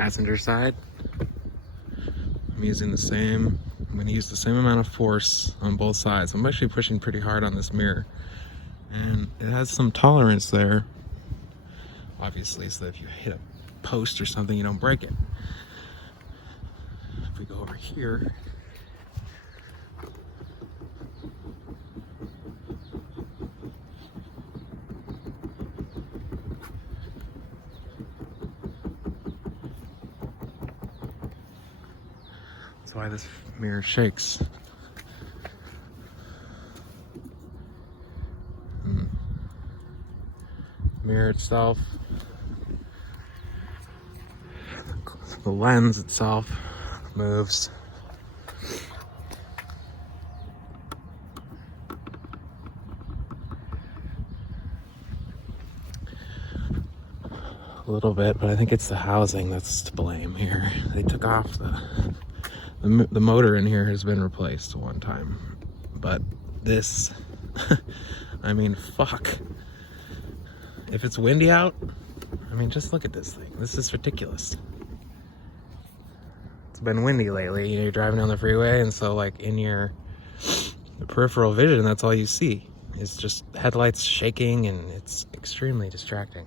passenger side. I'm using the same, I'm gonna use the same amount of force on both sides. I'm actually pushing pretty hard on this mirror. And it has some tolerance there, obviously, so that if you hit a post or something, you don't break it. If we go over here, that's why this mirror shakes. Mirror itself, the lens itself moves. A little bit, but I think it's the housing that's to blame here. They took off the motor in here has been replaced one time, but this, I mean, fuck. If it's windy out, I mean, just look at this thing. This is ridiculous. It's been windy lately. You know, you're driving down the freeway, and so like in your peripheral vision, that's all you see is just headlights shaking, and it's extremely distracting.